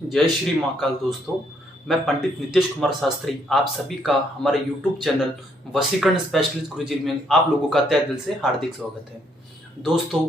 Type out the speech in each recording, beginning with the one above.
जय श्री महाकाल दोस्तों। मैं पंडित नितेश कुमार शास्त्री आप सभी का हमारे YouTube चैनल वशीकरण स्पेशलिस्ट गुरुजी में आप लोगों का तहे दिल से हार्दिक स्वागत है। दोस्तों,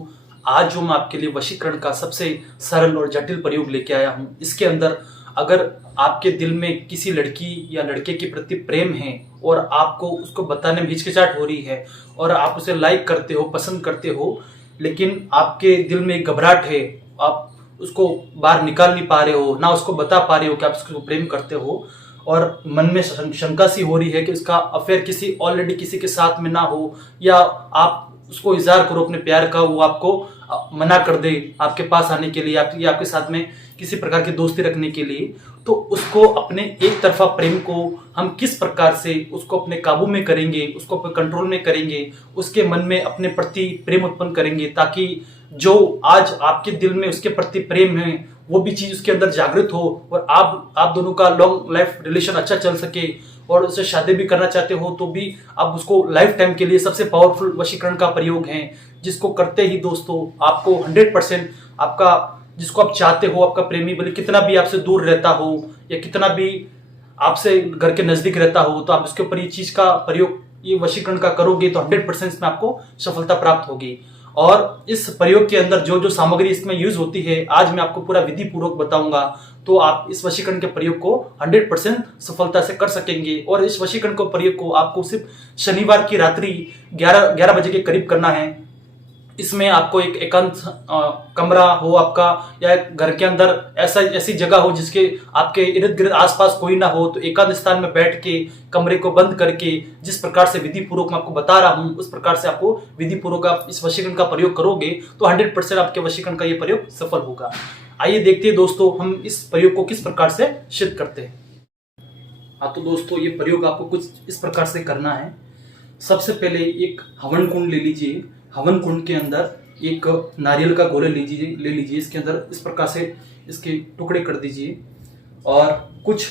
आज जो मैं आपके लिए वशीकरण का सबसे सरल और जटिल प्रयोग लेके आया हूँ, इसके अंदर अगर आपके दिल में किसी लड़की या लड़के के प्रति प्रेम है और आपको उसको बताने में हिचकिचाहट हो रही है और आप उसे लाइक करते हो, पसंद करते हो, लेकिन आपके दिल में घबराहट है, आप उसको बाहर निकाल नहीं पा रहे हो, ना उसको बता पा रहे हो कि आप उसको प्रेम करते हो, और मन में शंका सी हो रही है कि उसका अफेयर किसी ऑलरेडी किसी के साथ में ना हो, या आप उसको इजहार करो अपने प्यार का, वो आपको मना कर दे आपके पास आने के लिए, आपके साथ में किसी प्रकार की दोस्ती रखने के लिए। तो उसको अपने एक तरफा प्रेम को हम किस प्रकार से उसको अपने काबू में करेंगे, उसको अपने कंट्रोल में करेंगे, उसके मन में अपने प्रति प्रेम उत्पन्न करेंगे, ताकि जो आज आपके दिल में उसके प्रति प्रेम है वो भी चीज उसके अंदर जागृत हो और आप दोनों का लॉन्ग लाइफ रिलेशन अच्छा चल सके, और उससे शादी भी करना चाहते हो तो भी आप उसको लाइफ टाइम के लिए सबसे पावरफुल वशीकरण का प्रयोग है, जिसको करते ही दोस्तों आपको 100% आपका जिसको आप चाहते हो, आपका प्रेमी भले कितना भी आपसे दूर रहता हो या कितना भी आपसे घर के नजदीक रहता हो, तो आप इसके ऊपर ये चीज का प्रयोग, ये वशीकरण का करोगे तो 100% इसमें आपको सफलता प्राप्त होगी। और इस प्रयोग के अंदर जो जो सामग्री इसमें यूज होती है, आज मैं आपको पूरा विधि पूर्वक बताऊंगा, तो आप इस वशीकरण के प्रयोग को 100% सफलता से कर सकेंगे। और इस वशीकरण को प्रयोग को आपको सिर्फ शनिवार की रात्रि 11 बजे के करीब करना है। इसमें आपको एक एकांत कमरा हो आपका, या घर के अंदर ऐसी जगह हो जिसके आपके इर्द गिर्द आसपास कोई ना हो, तो एकांत स्थान में बैठ के कमरे को बंद करके जिस प्रकार से विधि पूर्वक मैं आपको बता रहा हूं, उस प्रकार से आपको विधि पूर्वक आप इस वशीकरण का प्रयोग करोगे तो 100% आपके वशीकरण का ये प्रयोग सफल होगा। आइए देखते हैं दोस्तों हम इस प्रयोग को किस प्रकार से सिद्ध करते हैं। हाँ तो दोस्तों, ये प्रयोग आपको कुछ इस प्रकार से करना है। सबसे पहले एक हवन कुंड ले लीजिए। हवन कुंड के अंदर एक नारियल का गोले ले लीजिए। इसके अंदर इस प्रकार से इसके टुकड़े कर दीजिए, और कुछ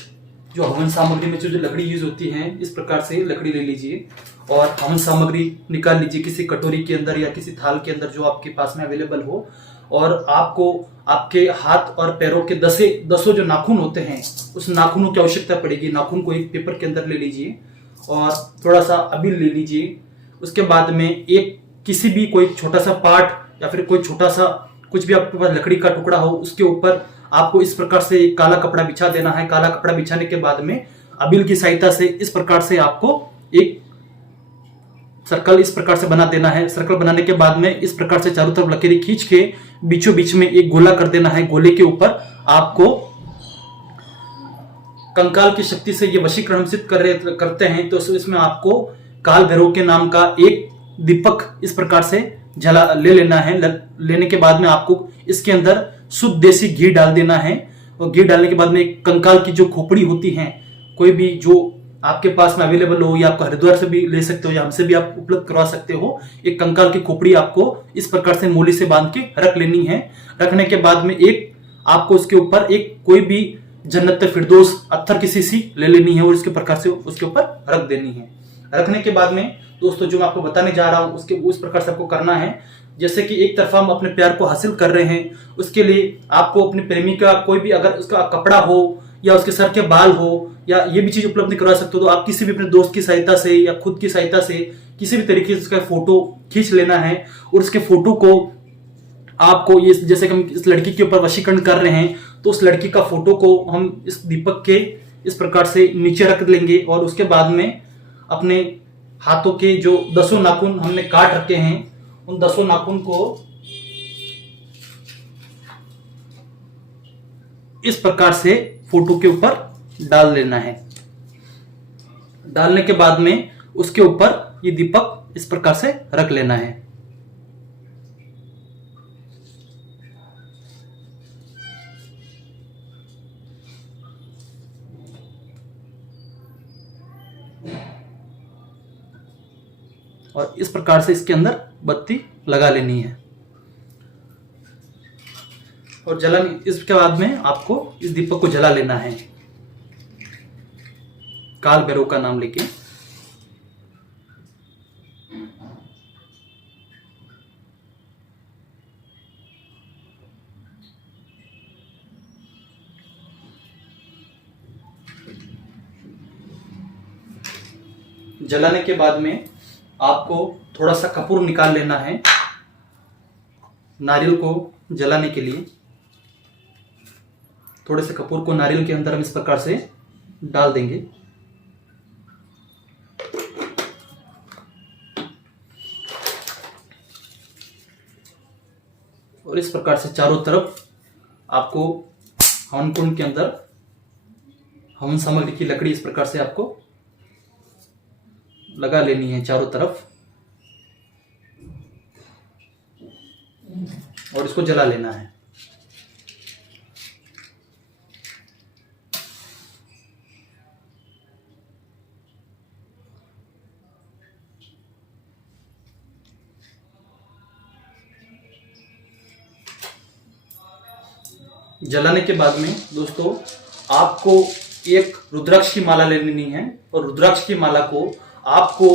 जो हवन सामग्री में जो लकड़ी यूज होती है, इस प्रकार से लकड़ी ले लीजिए और हवन सामग्री निकाल लीजिए किसी कटोरी के अंदर या किसी थाल के अंदर जो आपके पास में अवेलेबल हो। और आपको आपके हाथ और पैरों के दसों जो नाखून होते हैं, उस नाखूनों की आवश्यकता पड़ेगी। नाखून को एक पेपर के अंदर ले लीजिए और थोड़ा सा अबीर ले लीजिए। उसके बाद में एक किसी भी कोई छोटा सा पार्ट या फिर कोई छोटा सा कुछ भी आपके पास लकड़ी का टुकड़ा हो, उसके ऊपर आपको इस प्रकार से एक काला कपड़ा बिछा देना है। काला कपड़ा बिछाने के बाद में अबीर की सहायता से इस प्रकार से आपको एक सर्कल इस प्रकार से बना देना है। सर्कल बनाने के बाद में इस प्रकार से चारों तरफ लकीरें खींच के बीचों बीच में एक गोला कर देना है। गोले के ऊपर आपको कंकाल की शक्ति से ये वशीकरण सिद्ध करते हैं, तो इसमें आपको काल भैरव के नाम का एक दीपक इस प्रकार से जला ले लेना है। लेने के बाद में आपको इसके अंदर शुद्ध देसी घी डाल देना है, और घी डालने के बाद में कंकाल की जो खोपड़ी होती है, कोई भी जो आपके पास में अवेलेबल हो, या आपको हरिद्वार से भी ले सकते हो या हमसे भी आप उपलब्ध करवा सकते हो, एक कंकाल की खोपड़ी आपको इस प्रकार से मूली से बांध के रख लेनी है। रखने के बाद में एक आपको उसके ऊपर एक कोई भी जन्नत फिरदौस अत्थर की शीशी ले लेनी है और इसके प्रकार से उसके ऊपर रख देनी है। रखने के बाद में दोस्तों जो मैं आपको बताने जा रहा हूं उसके उस प्रकार से आपको करना है। जैसे कि एक तरफा हम अपने प्यार को हासिल कर रहे हैं, उसके लिए आपको अपनी प्रेमी का कोई भी अगर उसका कपड़ा हो या उसके सर के बाल हो, या ये भी चीज उपलब्ध नहीं करवा सकते हो, तो आप किसी भी अपने दोस्त की सहायता से या खुद की सहायता से किसी भी तरीके से उसका फोटो खींच लेना है। और उसके फोटो को आपको ये जैसे कि हम इस लड़की के ऊपर वशीकरण कर रहे हैं, तो उस लड़की का फोटो को हम इस दीपक के इस प्रकार से नीचे रख लेंगे, और उसके बाद में अपने हाथों के जो 10 नाखून हमने काट रखे हैं, उन 10 नाखून को इस प्रकार से फोटो के ऊपर डाल लेना है। डालने के बाद में उसके ऊपर ये दीपक इस प्रकार से रख लेना है। और इस प्रकार से इसके अंदर बत्ती लगा लेनी है। और इसके बाद में आपको इस दीपक को जला लेना है काल भैरव का नाम लेके। जलाने के बाद में आपको थोड़ा सा कपूर निकाल लेना है नारियल को जलाने के लिए। थोड़े से कपूर को नारियल के अंदर हम इस प्रकार से डाल देंगे। और इस प्रकार से चारों तरफ आपको हवन कुंड के अंदर हवन सामग्री की लकड़ी इस प्रकार से आपको लगा लेनी है चारों तरफ और इसको जला लेना है। जलाने के बाद में दोस्तों आपको एक रुद्राक्ष की माला ले लेनी है और रुद्राक्ष की माला को आपको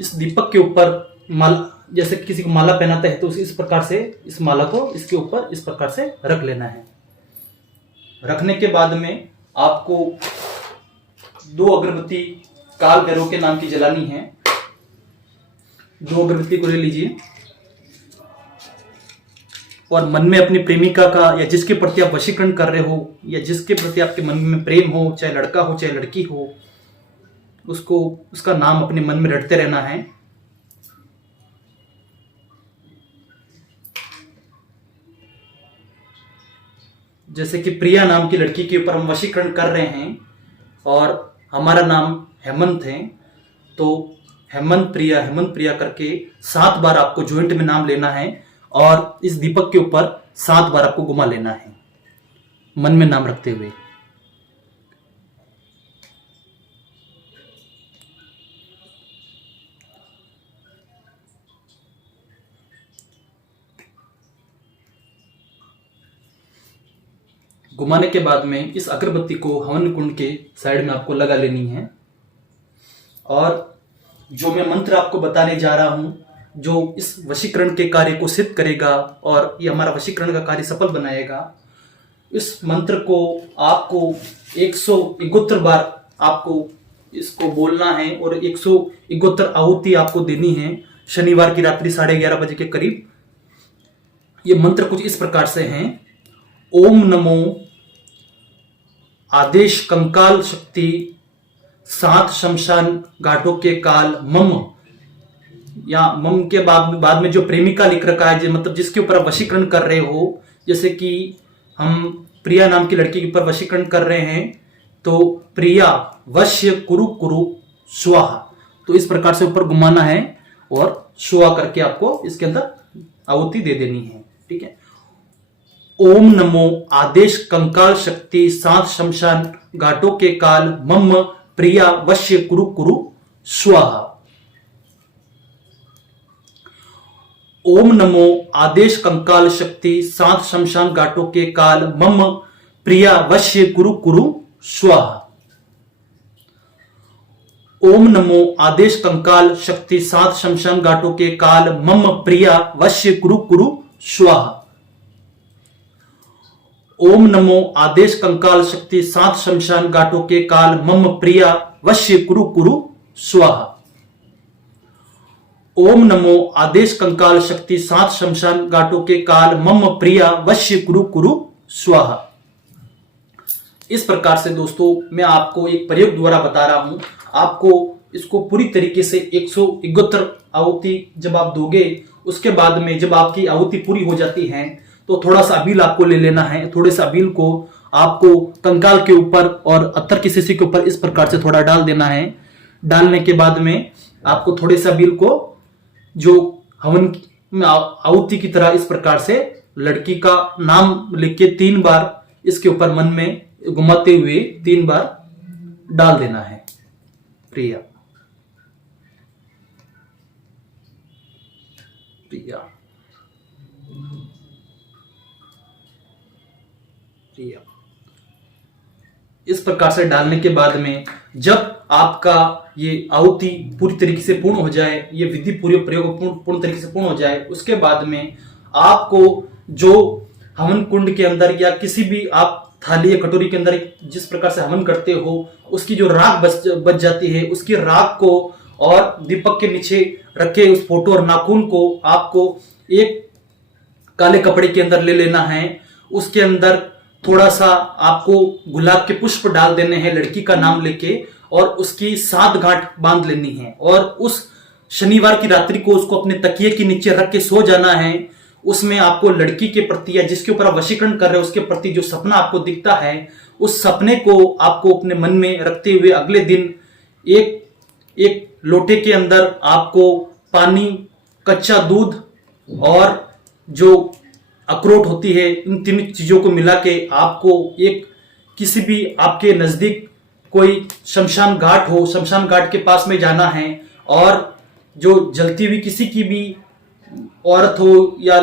इस दीपक के ऊपर जैसे किसी को माला पहनाते हैं तो इस प्रकार से इस माला को इसके ऊपर इस प्रकार से रख लेना है। रखने के बाद में आपको 2 अगरबत्ती काल भैरव के नाम की जलानी है। 2 अगरबत्ती को ले लीजिए और मन में अपनी प्रेमिका का या जिसके प्रति आप वशीकरण कर रहे हो या जिसके प्रति आपके मन में प्रेम हो, चाहे लड़का हो चाहे लड़की हो, उसको उसका नाम अपने मन में रटते रहना है। जैसे कि प्रिया नाम की लड़की के ऊपर हम वशीकरण कर रहे हैं और हमारा नाम हेमंत है, तो हेमंत प्रिया करके 7 बार आपको ज्वाइंट में नाम लेना है और इस दीपक के ऊपर 7 बार आपको घुमा लेना है मन में नाम रखते हुए। घुमाने के बाद में इस अगरबत्ती को हवन कुंड के साइड में आपको लगा लेनी है और जो मैं मंत्र आपको बताने जा रहा हूं जो इस वशीकरण के कार्य को सिद्ध करेगा और ये हमारा वशीकरण का कार्य सफल बनाएगा, इस मंत्र को आपको 171 बार आपको इसको बोलना है और 171 आहुति आपको देनी है शनिवार की रात्रि 11:30 बजे के करीब। ये मंत्र कुछ इस प्रकार से हैं। ओम नमो आदेश कंकाल शक्ति 7 शमशान घाटों के काल मम, या मम के बाद में जो प्रेमिका लिख रखा है, मतलब जिसके ऊपर आप वशीकरण कर रहे हो, जैसे कि हम प्रिया नाम की लड़की के ऊपर वशीकरण कर रहे हैं तो प्रिया वश्य कुरु कुरु स्वाहा, तो इस प्रकार से ऊपर घुमाना है और स्वाहा करके आपको इसके अंदर आहुति दे देनी है। ठीक है। ओम नमो आदेश कंकाल शक्ति 7 शमशान घाटों के काल मम प्रिया वश्य कुरु कुरु स्वाहा। ओम नमो आदेश कंकाल शक्ति 7 शमशान घाटों के काल मम प्रिया वश्य कुरु कुरु स्वाहा। ओम नमो आदेश कंकाल शक्ति 7 शमशान घाटों के काल मम प्रिया वश्य कुरु कुरु स्वाहा। ओम नमो आदेश कंकाल शक्ति 7 शमशान घाटों के काल मम प्रिया वश्य कुरु कुरु स्वाहा। ओम नमो आदेश कंकाल शक्ति 7 शमशान घाटों के काल मम प्रिया वश्य कुरु कुरु स्वाहा। इस प्रकार से दोस्तों मैं आपको एक प्रयोग द्वारा बता रहा हूं, आपको इसको पूरी तरीके से 171 आहुति जब आप दोगे, उसके बाद में जब आपकी आहुति पूरी हो जाती है तो थोड़ा सा अबील आपको ले लेना है। थोड़े सा अबील को आपको कंकाल के ऊपर और अत्तर की शीशी के ऊपर इस प्रकार से थोड़ा डाल देना है। डालने के बाद में आपको थोड़े सा अबील को जो हवन में आहुति की तरह इस प्रकार से लड़की का नाम लिख के 3 बार इसके ऊपर मन में घुमाते हुए 3 बार डाल देना है। प्रिया प्रिया प्रिया। इस प्रकार से डालने के बाद में जब आपका ये आहुति पूरी तरीके से पूर्ण हो जाए, ये विधि पूरी प्रयोग पूर्ण तरीके से पूर्ण हो जाए, उसके बाद में आपको जो हवन कुंड के अंदर या किसी भी आप थाली या कटोरी के अंदर जिस प्रकार से हवन करते हो उसकी जो राख बच जाती है, उसकी राख को और दीपक के नीचे रखे उस फोटो और नाखून को आपको एक काले कपड़े के अंदर ले लेना है। उसके अंदर थोड़ा सा आपको गुलाब के पुष्प डाल देने हैं लड़की का नाम लेके, और उसकी 7 गांठ बांध लेनी है और उस शनिवार की रात्रि को उसको अपने तकिए के नीचे रख के सो जाना है। उसमें आपको लड़की के प्रति या जिसके ऊपर आप वशीकरण कर रहे हो उसके प्रति जो सपना आपको दिखता है उस सपने को आपको अपने मन में रखते हुए अगले दिन एक लोटे के अंदर आपको पानी, कच्चा दूध और जो अखरोट होती है, इन तीन चीजों को मिला के आपको एक किसी भी आपके नजदीक कोई शमशान घाट हो, शमशान घाट के पास में जाना है और जो जलती हुई किसी की भी औरत हो या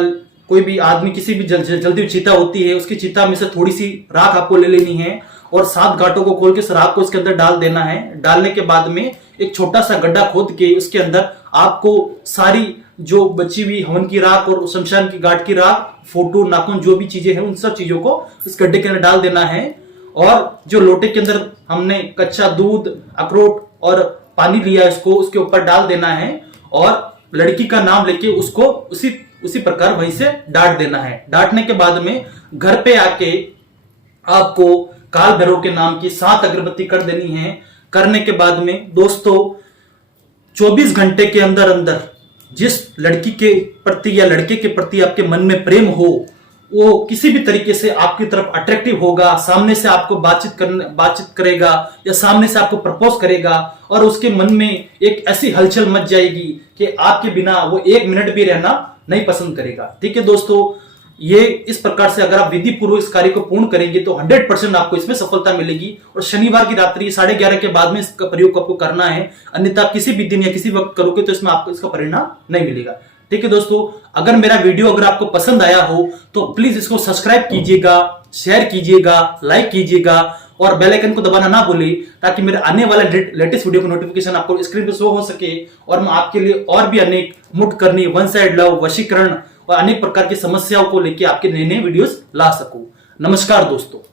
कोई भी आदमी, किसी भी जलती हुई चिता होती है, उसकी चिता में से थोड़ी सी राख आपको ले लेनी है और 7 घाटों को खोल के उस राख को उसके अंदर डाल देना है। डालने के बाद में एक छोटा सा गड्ढा खोद के उसके अंदर आपको सारी जो बची हुई हवन की राख और शमशान की घाट की राख, फोटो, नाखून, जो भी चीजें हैं उन सब चीजों को उस गड्ढे के अंदर डाल देना है। और जो लोटे के अंदर हमने कच्चा दूध, अखरोट और पानी लिया है उसको उसके ऊपर डाल देना है और लड़की का नाम लेके उसको उसी प्रकार वहीं से डांट देना है। डांटने के बाद में घर पे आके आपको काल भैरव के नाम की 7 अगरबत्ती कर देनी है। करने के बाद में दोस्तों 24 घंटे के अंदर अंदर जिस लड़की के प्रति या लड़के के प्रति आपके मन में प्रेम हो वो किसी भी तरीके से आपकी तरफ अट्रैक्टिव होगा, सामने से आपको बातचीत करेगा या सामने से आपको प्रपोज करेगा और उसके मन में एक ऐसी हलचल मच जाएगी कि आपके बिना वो 1 मिनट भी रहना नहीं पसंद करेगा। ठीक है दोस्तों, ये इस प्रकार से अगर आप विधि पूर्वक इस कार्य को पूर्ण करेंगे तो 100% आपको इसमें सफलता मिलेगी। और शनिवार की रात्रि 11:30 के बाद में इसका प्रयोग आपको करना है, अन्यथा किसी भी दिन या किसी वक्त करोगे तो इसमें आपको इसका परिणाम नहीं मिलेगा। ठीक है दोस्तों, अगर मेरा वीडियो अगर आपको पसंद आया हो तो प्लीज इसको सब्सक्राइब कीजिएगा, शेयर कीजिएगा, लाइक कीजिएगा और बेल आइकन को दबाना ना भूलें ताकि मेरे आने वाला लेटेस्ट वीडियो का नोटिफिकेशन आपको स्क्रीन पर शो हो सके और मैं आपके लिए और भी अनेक मुठ करनी, वन साइड लव, वशीकरण और अनेक प्रकार की समस्याओं को लेकर आपके नए नए वीडियोस ला सकूं। नमस्कार दोस्तों।